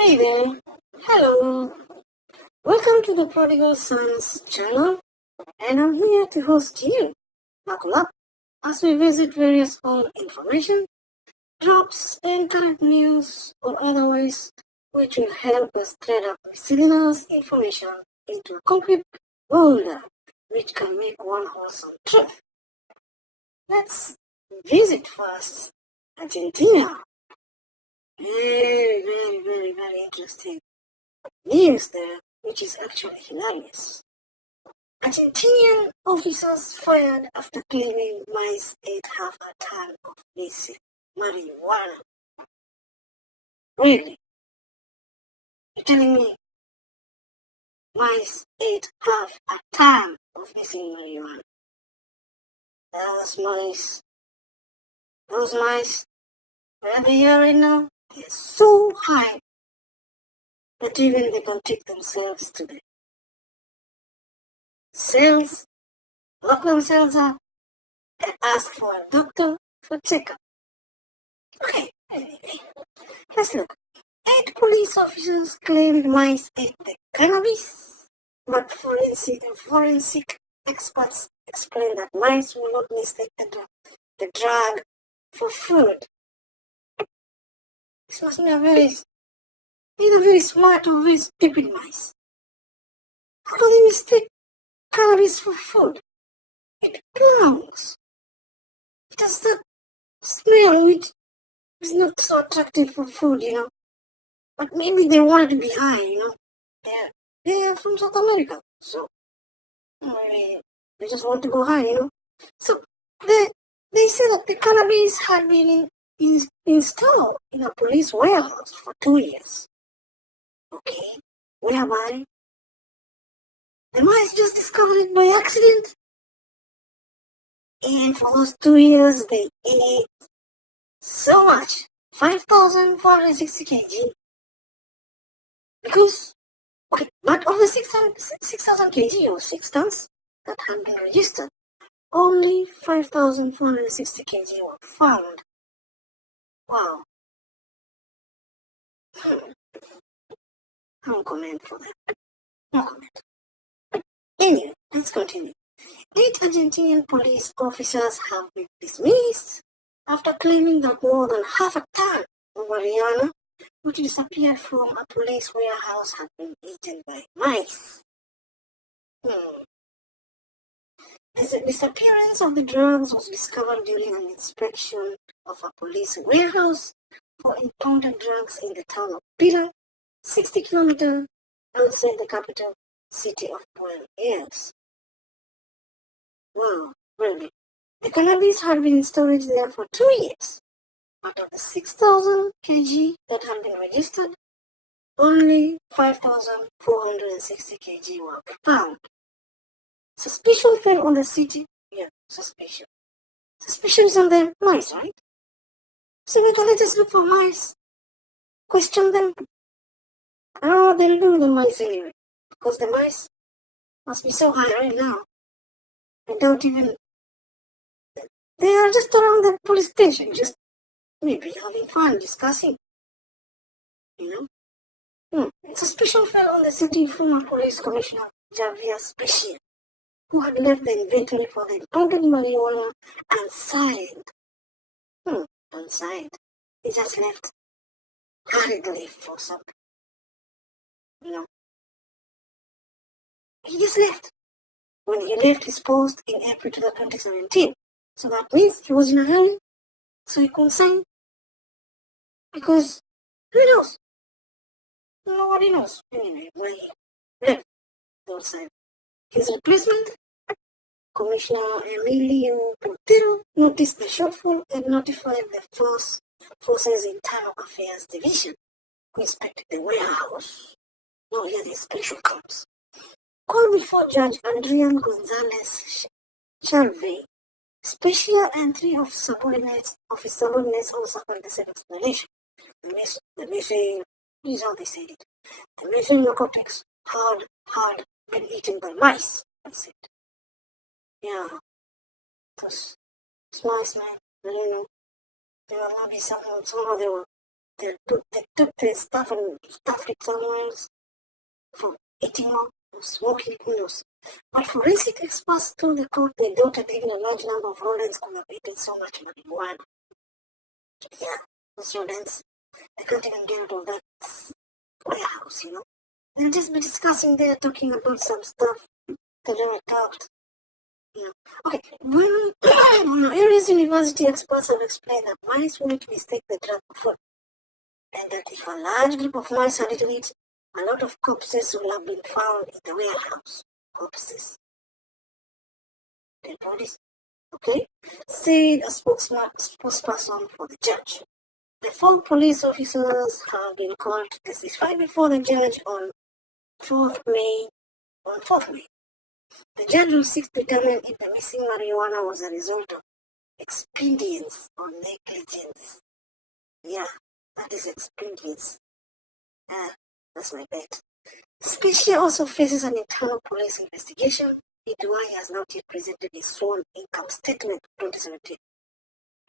Hey there. Hello. Welcome to the Prodigal Sons channel, and I'm here to host you. Buckle up as we visit various old information, drops, internet news, or otherwise which will help us thread up miscellaneous information into a complete boulder which can make one wholesome truth. Let's visit first Argentina. Very interesting news there, which is actually hilarious. Argentinian officers fired after claiming mice ate half a ton of basic marijuana. Really? You're telling me mice ate half a ton of missing marijuana? Those mice, where they are right now, they're so high that even they can take themselves to the cells, lock themselves up, and ask for a doctor for checkup. Okay, let's look. 8 police officers claimed mice ate the cannabis, but forensic experts explained that mice will not mistake the drug for food. This must be either very smart or very stupid mice. How do they mistake cannabis for food? It belongs. It has that smell which is not so attractive for food, But maybe they wanted to be high, They're from South America, so maybe they just want to go high, So they said that the cannabis had been installed in a police warehouse for 2 years. Okay, whereby the mice just discovered it by accident, and for those 2 years they ate so much, 5,460 kg, because but of the 6,000 kg or 6 tons that had been registered, only 5,460 kg were found. Wow. No comment for that. No comment. Anyway, let's continue. 8 Argentinian police officers have been dismissed after claiming that more than half a ton of marijuana which disappeared from a police warehouse had been eaten by mice. The disappearance of the drugs was discovered during an inspection of a police warehouse for impounded drugs in the town of Pilar, 60 kilometers outside the capital city of Buenos Aires. Wow, really? The cannabis had been in storage there for 2 years. Out of the 6,000 kg that had been registered, only 5,460 kg were found. Suspicion fell on the city. Yeah, suspicion. Suspicion is on the mice, right? So we can let us look for mice. Question them. I don't know what they'll do with the mice anyway. Because the mice must be so high right now. They don't even... They are just around the police station, just maybe having fun, discussing. Suspicion fell on the city former police commissioner, Javier Specie, who had left the inventory for the impounded marijuana unsigned. Unsigned. He just left hurriedly for something. He just left. When he left his post in April 2017. So that means he was in a hurry, so he couldn't sign. Because who knows? Nobody knows. Anyway, when he left, don't sign. His replacement, Commissioner Emilio Portero, noticed the shortfall and notified the Force's Internal Affairs Division, who inspected the warehouse. Now here the inspection comes. Called before Judge Adrian Gonzalez Chalve, special entry of subordinates also heard the same explanation. The missing, is how they said it. The missing narcotics had been eaten by mice. That's it. Yeah. Those mice, man. I don't know. There might be somehow they were they took the stuff and stuffed it somewhere else for eating more or smoking, who knows. But forensic experts told the court their daughter taking a large number of rodents could have eaten so much marijuana. Yeah, those rodents, they can't even get out of that warehouse, you know. They'll just be discussing there, talking about some stuff they never talked. Yeah. Okay, when Aries University experts have explained that mice won't mistake the drug for food, and that if a large group of mice had eaten it, a lot of corpses will have been found in the warehouse. Corpses. Dead bodies. Okay? Said a spokesperson for the judge. The 4 police officers have been called to testify before the judge on 4th May. The judge will seek to determine if the missing marijuana was a result of expedience or negligence. Yeah, that is expedience. That's my bet. Specia also faces an internal police investigation. Idwai has not yet presented his sworn income statement for 2017.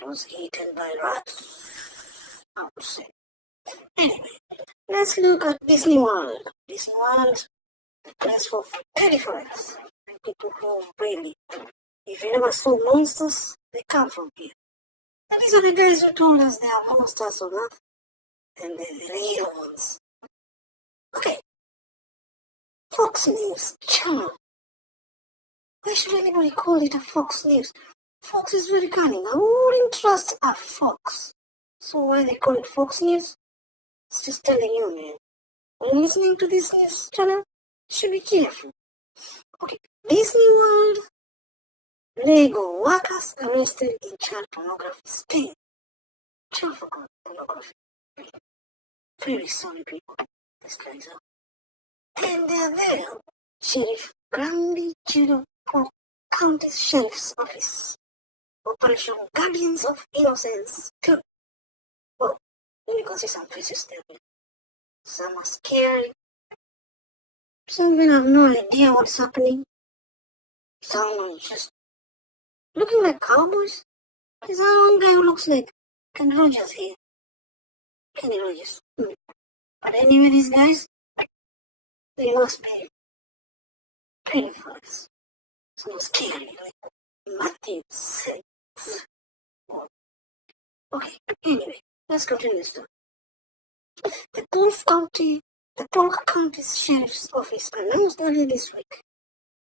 It was eaten by rats, I would say. Anyway, let's look at Disney World. Disney World, the place for peripherals and people who really, if you ever saw monsters, they come from here. And these are the guys who told us they are monsters on Earth, and they're the real ones. Okay, Fox News channel. Why should anybody call it a Fox News? Fox is very cunning. I wouldn't trust a fox. So why they call it Fox News? It's just telling you, man. When you're listening to this news channel, you should be careful. Okay, Disney World. Lego workers arrested in child pornography Spain. Child pornography. Very sorry people. These guys are. And they're there. Sheriff Grandi Chido County Sheriff's Office. Operation Guardians of Innocence 2. Oh, you can see some faces there. Some are scary. Some even have no idea what's happening. Some are just looking like cowboys. There's one guy who looks like Kenny Rogers here. Kenny Rogers. But anyway, these guys, they must be pedophiles. Some are scary, like Matthew said. Okay, anyway, let's continue this story. The Polk County Sheriff's Office announced earlier this week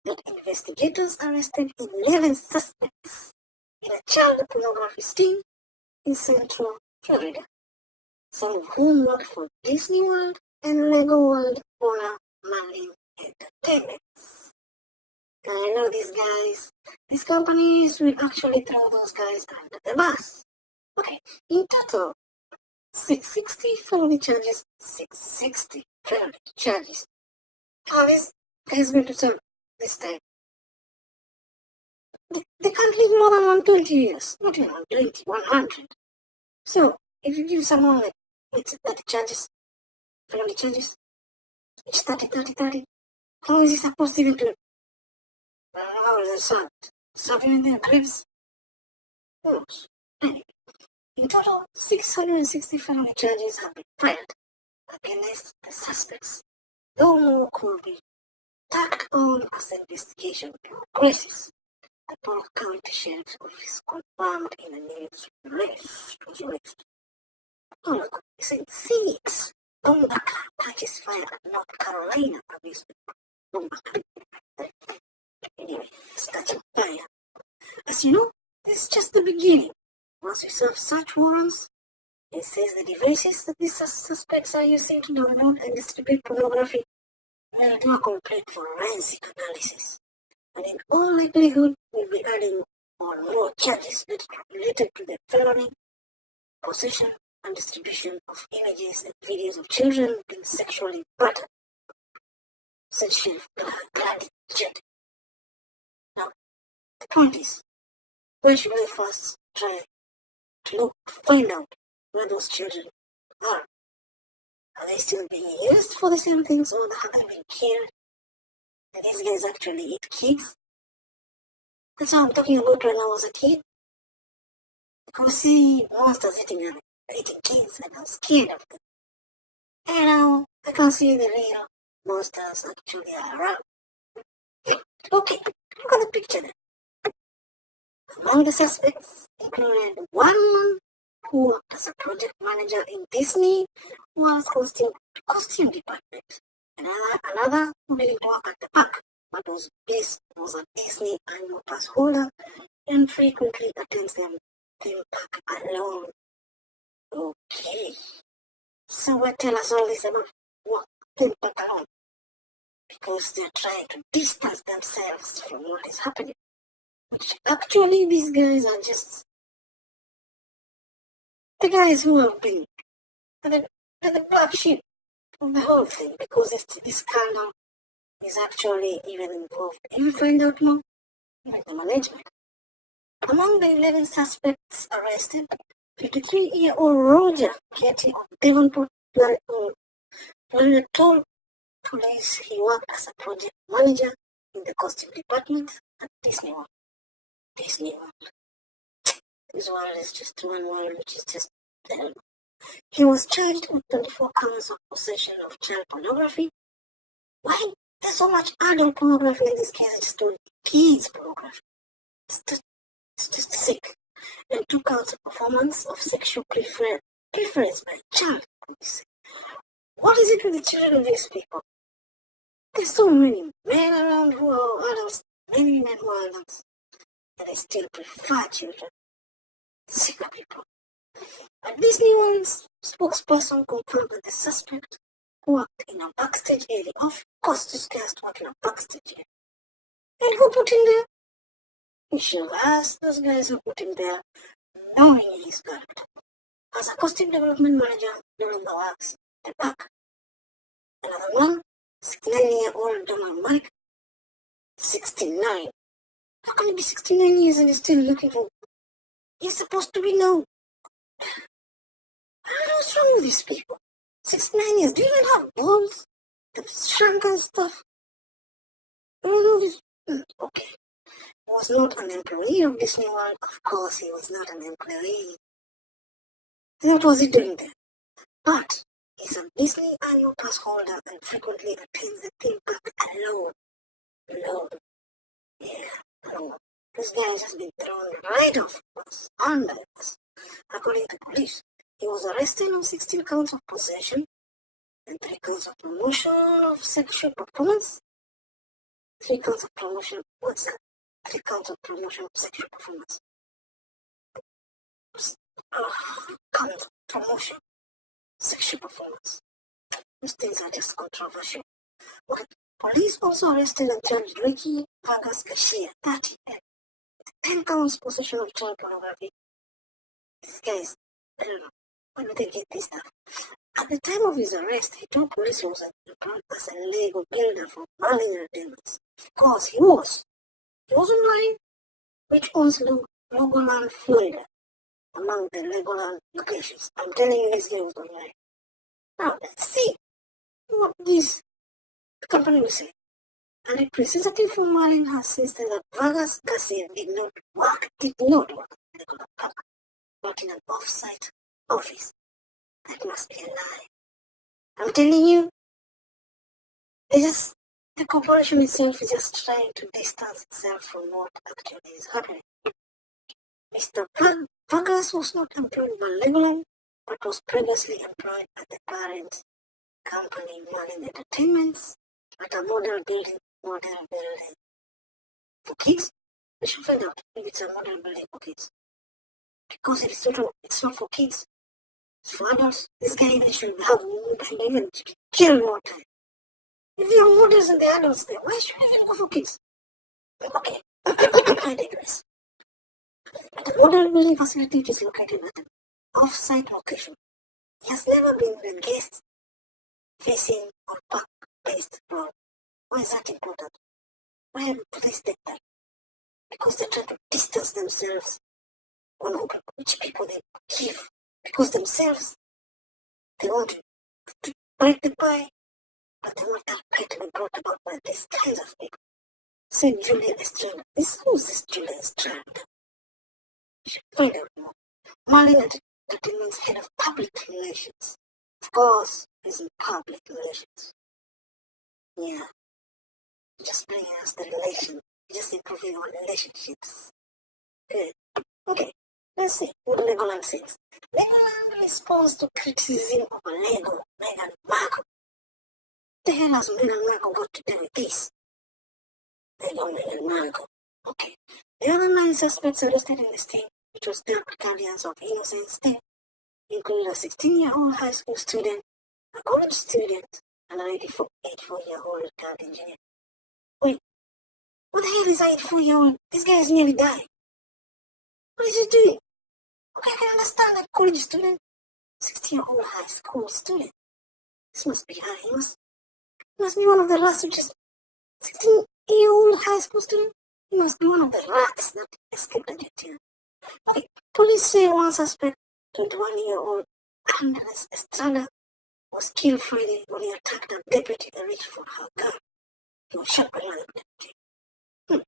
that investigators arrested 11 suspects in a child pornography sting in Central Florida, some of whom worked for Disney World and Lego World owner Marlin Entertainments. I know these guys. These companies will actually throw those guys under the bus. Okay, in total, 660 felony charges. 660 felony charges. How is guys going to serve this time? They can't live more than 120 years. Not even 120, 100. So, if you give someone like it's 30 charges, felony charges, it's 30, how is he supposed to even do it? How is it served? Serve him in their graves? Who knows? Anyway, in total, 660 felony charges have been filed against the suspects, though more could be tacked on as the investigation progresses. The Polk County Sheriff's Office confirmed in a news release. It was released. Oh my God, it's in Phoenix. Bomba catches fire at North Carolina. Bomba. Anyway, it's catching fire. As you know, this is just the beginning. Once we serve search warrants, it says the devices that these suspects are using to download and distribute pornography will do a complete forensic analysis. And in all likelihood, we'll be adding on more charges related to the felony, possession, and distribution of images and videos of children being sexually battered. Said Sheriff Glad Jet. Now, the point is, where should we first try to find out where those children are? Are they still being used for the same things, or have they been killed? Do these guys actually eat kids? That's what I'm talking about when I was a kid. You could see monsters eating them. eating kids, and I was scared of them. And now I can see the real monsters actually are around. Okay, look at the picture then. Among the suspects included one who worked as a project manager in Disney was costume department. Another who didn't work at the park, but was a Disney annual pass holder and frequently attends the theme park alone. Okay. So what tell us all this about what theme park alone? Because they're trying to distance themselves from what is happening. Which actually these guys are just the guys who have been the black sheep of the whole thing, because this scandal is actually even involved. If you find out more, like the management. Among the 11 suspects arrested, 53-year-old Roger Getty of Devonport, Florida, told police he worked as a project manager in the costume department at Disney World. Disney World. This world is just one world, which is just terrible. He was charged with 24 counts of possession of child pornography. Why? There's so much adult pornography in this case. I just told kids pornography. It's just sick. And 2 counts of performance of sexual preference by a child. What is it with the children of these people? There's so many men around who are adults, many men who are adults, and they still prefer children. Sick people. A Disney World's spokesperson confirmed that the suspect worked in a backstage area. Of course, this guy has to work in a backstage area. And who put him there? We should ask those guys who put him there, knowing his character. As a costume development manager during the works, the back. Another one, 69-year-old Donald Mike, 69. How can you be 69 years and you're still looking for... You're supposed to be now. I don't know what's wrong with these people. 69 years, do you even have balls? The shrunk and stuff? I don't know this. Okay. He was not an employee of Disney World. Of course, he was not an employee. Then what was he doing there? But he's a Disney annual pass holder and frequently attends the theme park alone. Alone. Yeah, alone. This guy has been thrown right off the bus, under the bus. According to police, he was arrested on 16 counts of possession and 3 counts of promotion of sexual performance. 3 counts of promotion. What's that? 3 counts of promotion of sexual performance. Count of promotion, sexual performance. These things are just controversial. But police also arrested and charged Ricky Vargas Garcia, 30, 10 counts possession of child pornography. This guy is, I don't know, why do they get this stuff? At the time of his arrest, he told police he was employed as a Lego builder for Marlin Entertainment. Of course, he was. He wasn't lying, which owns Legoland, Florida, among the Legoland locations. I'm telling you, this guy was not lying. Now, let's see what this company will say. A representative from Marlin has insisted that Vargas Garcia did not work at Legoland Park, but in an off-site office. That must be a lie. I'm telling you, the corporation itself is just trying to distance itself from what actually is happening. Mr. Vargas was not employed by Legoland, but was previously employed at the parent company Marlin Entertainments at a model building for kids. We should find out if it's a model building for kids. Because if it's not for kids, it's for adults. This guy even should have and even kill more time. If you have models and the adults there, why should you even go for kids? Okay, I digress. The model building facility is located at an off-site location. He has never been a guest facing or park-based role. Why is that important? Why do they state that? Because they're trying to distance themselves on which people they give. Because themselves, they want to break the pie, but they want that pie to be brought about by these kinds of people. Say Julia Estrada. Who's this Julia Estrada? You should find out more. Marlin That means head of public relations. Of course, he's in public relations. Yeah, just bringing us the relation, just improving our relationships. Good. Okay, let's see what Legoland says. Legoland responds to criticism of Lego Meghan Markle. The hell has Meghan Markle got to do with this? Lego Meghan Markle. Okay. The other 9 suspects arrested in the sting, which was dark guardians of innocence there, including a 16-year-old high school student, a college student, and an 84-year-old car engineer. Wait, what the hell is an 84-year-old? This guy is nearly dying. What is he doing? Okay, I can understand that college student, 16-year-old high school student. This must be high. He must be one of the rats who just 16-year-old high school student. He must be one of the rats that escaped the jet. Okay, police say one suspect, 21-year-old Andres Estrada, was killed Friday when he attacked a deputy that reached for her gun. He was shot by another deputy.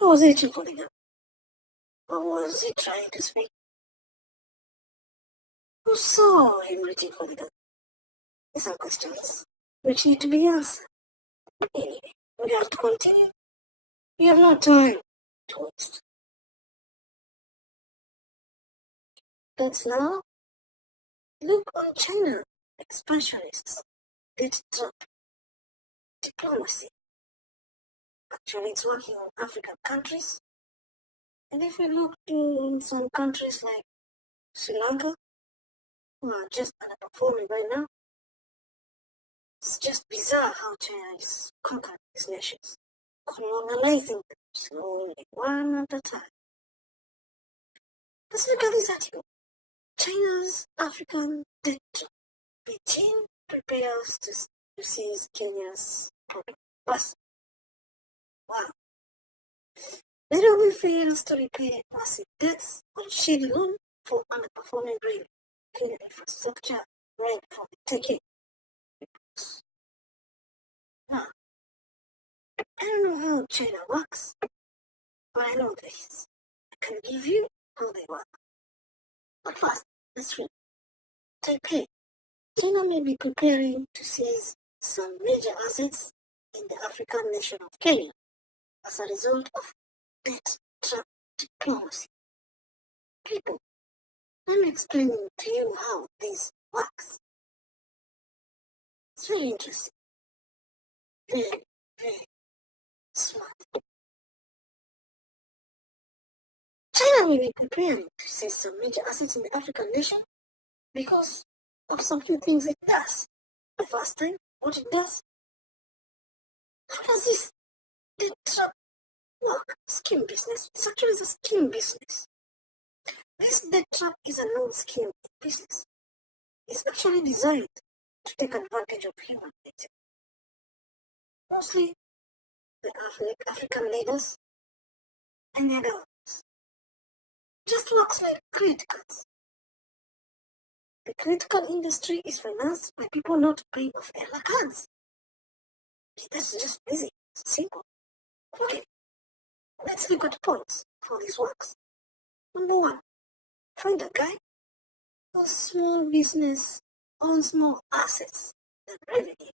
How was he reaching for the gun? Or was he trying to speak? Who saw him reaching for the gun? There's some questions which need to be answered. Anyway, we have to continue. We have no time to waste. Let's now look on China. Expansionists did Trump diplomacy. Actually, it's working on African countries. And if we look in some countries like Sri Lanka, who are just underperforming right now, it's just bizarre how China is conquering these nations, colonizing them slowly, one at a time. Let's look at this article. China's African debt trap. Beijing prepares to seize Kenya's product. Wow. Nairobi fails to repay massive debts on shady loan for underperforming rail. Kenya infrastructure ranked from the taking. Now, I don't know how China works, but I know this. I can give you how they work. But first, let's read. Taipei. China may be preparing to seize some major assets in the African nation of Kenya as a result of debt trap diplomacy. People, I'm explaining to you how this works. It's very interesting. Very, very smart. China may be preparing to seize some major assets in the African nation because of some few things it does. The first time, what it does, how does this debt trap work? Scheme business. It's actually a scheme business. This debt trap is a known scheme in business. It's actually designed to take advantage of human nature. Mostly the African leaders and their governments. Just works like credit cards. The credit card industry is financed by people not paying off their cards. That's just easy. It's simple. Okay, let's look at the points how this works. Number 1, find a guy whose small business owns more assets than revenue.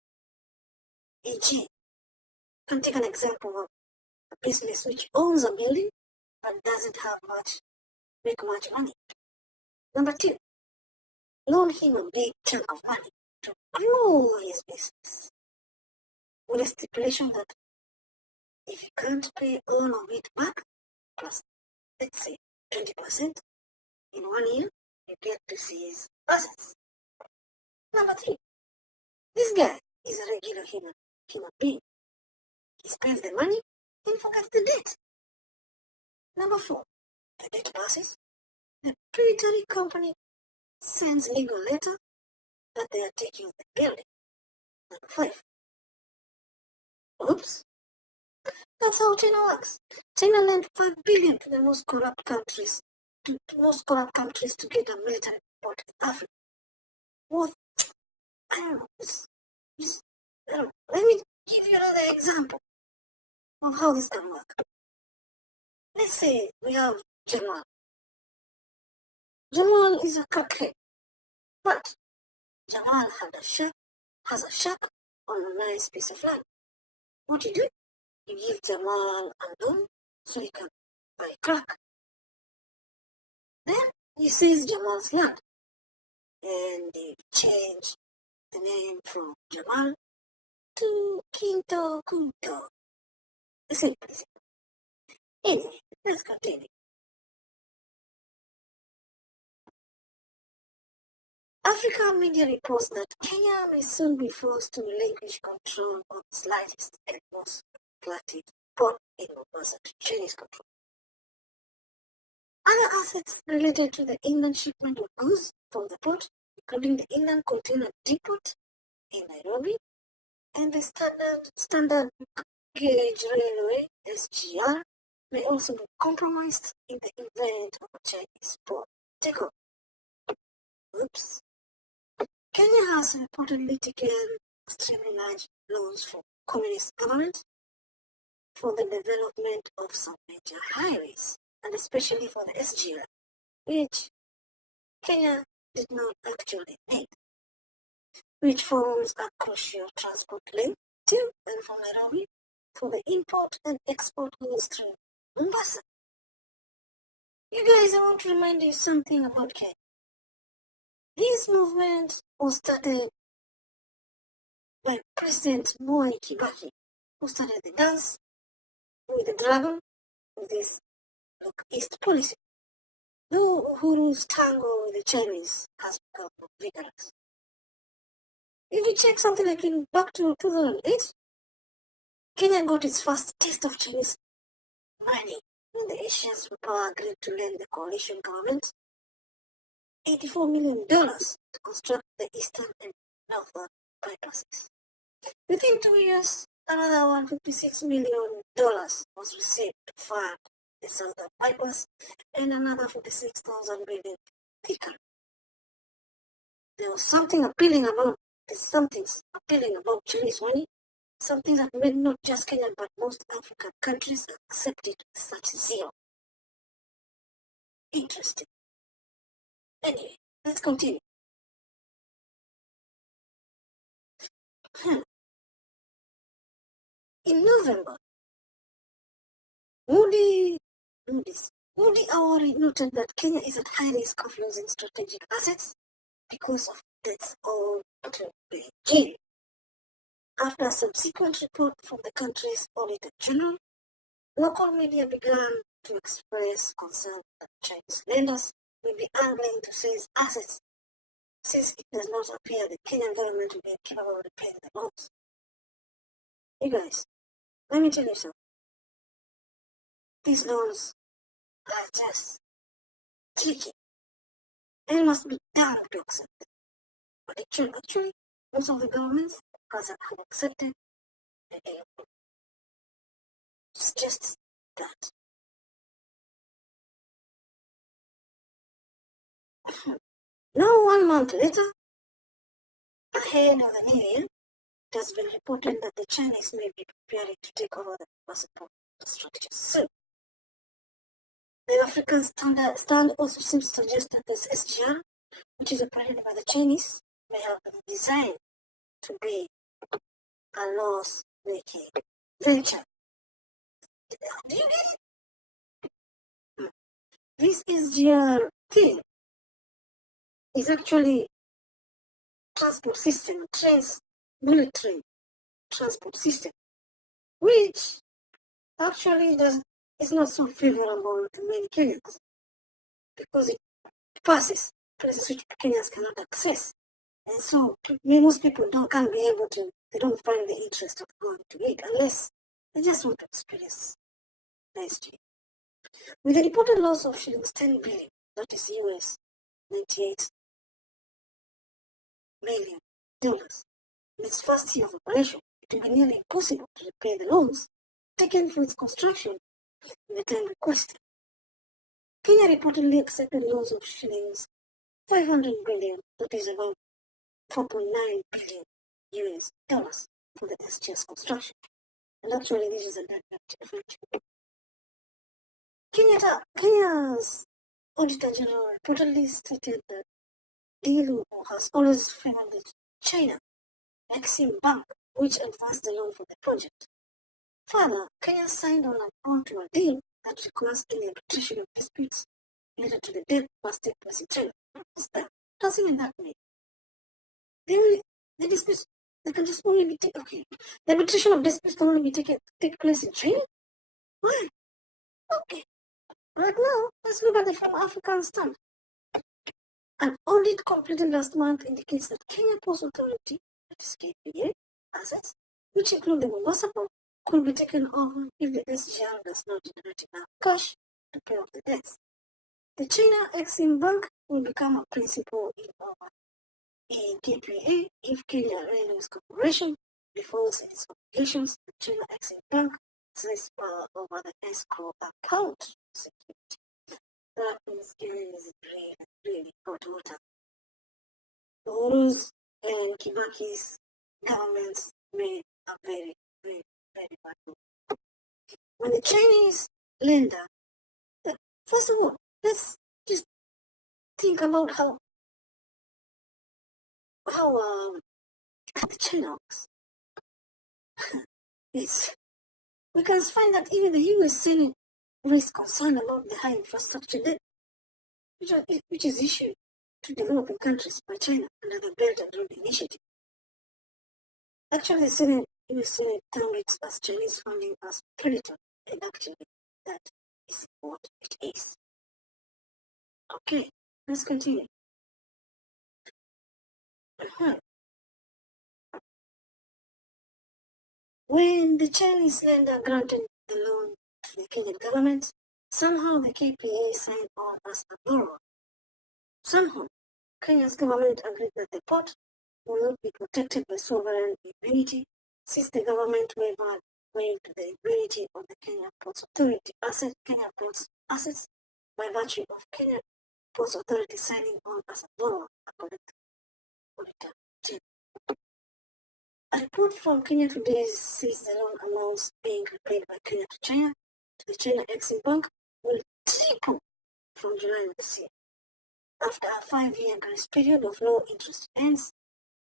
E.g., you can take an example of a business which owns a building but doesn't make much money. Number 2, loan him a big chunk of money to grow his business, with a stipulation that if you can't pay all of it back, plus, let's say, 20% in 1 year, you get to seize assets. Number 3, this guy is a regular human being. He spends the money and forgets the debt. Number 4, the debt passes. The predatory company sends legal letter that they are taking the building. Number 5, oops, that's how China works. China lent 5 billion to the most corrupt countries to get a military support in Africa. What? I don't know. I don't know. Let me give you another example of how this can work. Let's say we have General Jamal is a crackhead, but Jamal has a shack on a nice piece of land. What you do? You give Jamal a loan so he can buy crack. Then he sees Jamal's land, and they change the name from Jamal to Kinto Kunto. Simple. Anyway, let's continue. Africa media reports that Kenya may soon be forced to relinquish control of its largest and most lucrative port in Mombasa to Chinese control. Other assets related to the inland shipment of goods from the port, including the inland container depot in Nairobi and the standard gauge railway (SGR), may also be compromised in the event of a Chinese port takeover. Oops. Kenya has reportedly taken extremely large loans from communist government for the development of some major highways, and especially for the SGR, which Kenya did not actually need, which forms a crucial transport link to and from Nairobi for the import and export goods through Mombasa. You guys, I want to remind you something about Kenya. This movement was started by President Moi Kibaki, who started the dance with the dragon with this Look East policy. Though Uhuru's tango with the Chinese has become more vigorous. If you check something like in back to 2008, Kenya got its first taste of Chinese money when the Asian superpower agreed to lend the coalition government $84 million to construct the eastern and northern bypasses. Within 2 years, another $156 million was received to fund the southern bypass and another 46,000 billion thicker. There was something appealing about Chinese money, something that made not just Kenya but most African countries accept it with such zeal. Interesting. Anyway, let's continue. In November, Moody Awori noted that Kenya is at high risk of losing strategic assets because of debts owed to Beijing. After a subsequent report from the country's Auditor General, local media began to express concern that Chinese lenders will be unwilling to seize assets since it does not appear the Kenyan government will be capable of repaying the loans. You guys, let me tell you something. These loans are just tricky and must be done to accept them. But actually, most of the governments have accepted the deal. It's just that. Now, 1 month later, ahead of the new year, it has been reported that the Chinese may be preparing to take over the passport structure soon. The African stand also seems to suggest that this SGR, which is operated by the Chinese, may have been designed to be a loss-making venture. Do you get it? This SGR thing is actually transport system, bullet train transport system, which actually is not so favorable to many Kenyans because it passes places which Kenyans cannot access. And so most people can't be able to, they don't find the interest of going to it unless they just want to experience nice trip. With a reported loss of shillings 10 billion, that is US 98 million dollars, in its first year of operation, it will be nearly impossible to repay the loans taken for its construction in the time requested. Kenya reportedly accepted loans of shillings 500 billion, that is about 4.9 billion US dollars for the SGS construction. And actually, this is a debt venture. Kenya's Auditor General reportedly stated that deal has always favored the China Exim Bank, which advanced the loan for the project. Further, Kenya signed on to a deal that requires any arbitration of disputes related to the debt must take place in China. What's that? Doesn't mean that way. The disputes they can just only be taken. Okay, the arbitration of disputes can only be take place in China. Why? Okay. Right now, let's look at it from African stand. An audit completed last month indicates that Kenya Ports Authority, that is KPA, assets, which include the Mombasa port, could be taken over if the SGR does not generate enough cash to pay off the debts. The China Exim Bank will become a principal in KPA if Kenya Railways Corporation defaults its obligations. The China Exim Bank says over the escrow account security. That means Kenya is really, really hot water. Uhuru and Kibaki's governments made a very, very, very bad move. When the Chinese lender, first of all, let's just think about how the China works. Yes, we can find that even the US Senate raised concern about the high infrastructure debt, which is issued to developing countries by China under the Belt and Road Initiative. Actually, the US Senate termed it as Chinese funding as predatory, and actually, that is what it is. Okay, let's continue. When the Chinese lender granted the loan to the Kenyan government, somehow the KPA signed on as a borrower. Somehow, Kenya's government agreed that the port will not be protected by sovereign immunity, since the government waived the immunity of the Kenya Ports Authority Kenya Ports assets by virtue of Kenya Ports Authority signing on as a borrower, according to auditor. A report from Kenya Today says the loan amounts being repaid by Kenya to China to the China Exim Bank will triple from July this year, after a 5-year grace period of low interest ends,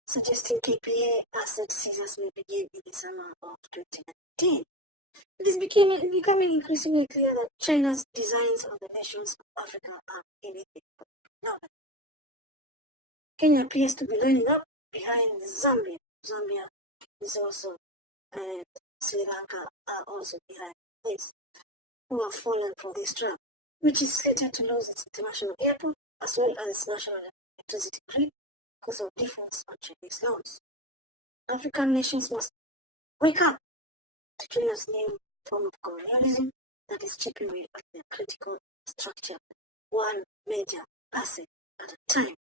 suggesting KPA asset seizures may begin in the summer of 2019. It is becoming increasingly clear that China's designs on the nations of Africa are anything but novel. Kenya appears to be lining up behind Zambia. Zambia is also, and Sri Lanka are also behind this, who have fallen for this trap, which is slated to lose its international airport as well as its national electricity grid because of defaults on Chinese loans. African nations must wake up to China's new form of colonialism that is chipping away at their critical structure, one major asset at a time.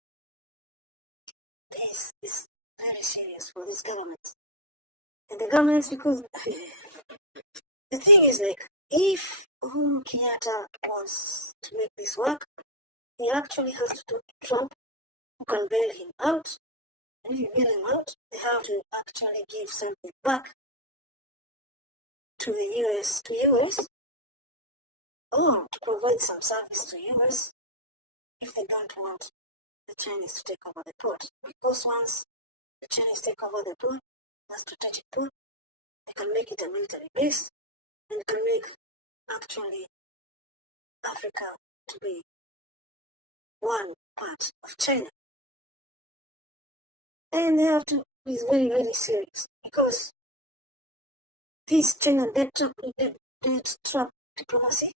This is very serious for these governments. And the governments, because the thing is, like, if Uhuru Kenyatta wants to make this work, he actually has to talk to Trump, who can bail him out. And if you bail him out, they have to actually give something back to the US, or to provide some service to US if they don't want the Chinese to take over the port. Because once the Chinese take over the port, a strategic port, they can make it a military base, and can make actually Africa to be one part of China. And they have to be very, very serious, because this China debt trap diplomacy,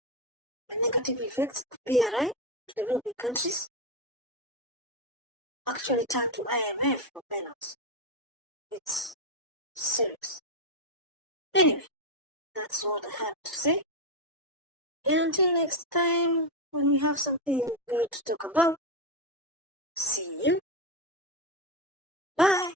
the negative effects of BRI to developing countries, actually turn to IMF for bailouts. It's serious. Anyway, that's what I have to say. And until next time, when we have something good to talk about, see you. Bye.